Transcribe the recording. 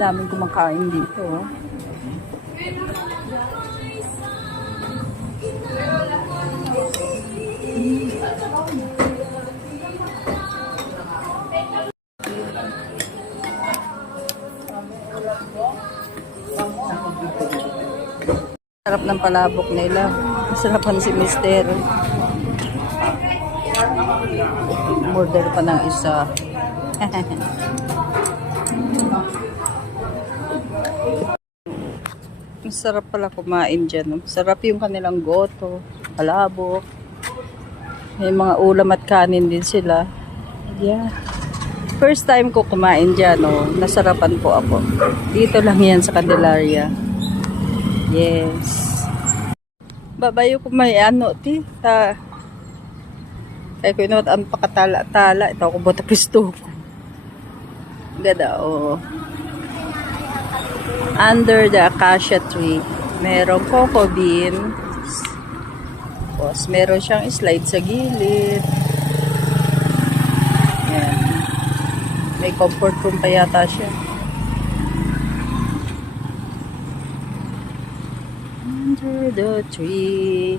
Daming kumakain dito. Sarap ng palabok nila. Masarapan si Mister. Order pa ng isa. Masarap pala kumain dyan. Sarap yung kanilang goto, palabok. May mga ulam at kanin din sila. Yeah. First time ko kumain dyan. Nasarapan po ako. Dito lang yan sa Candelaria. Yes. Babayo ko may ti. Kaya ko inot ang pakatala-tala. Ito ako bota pisto ko. Ganda, Under the acacia tree. Merong cocoa bean. Tapos, meron siyang slide sa gilid. Ayan. May comfort room pa yata siya. Under the tree.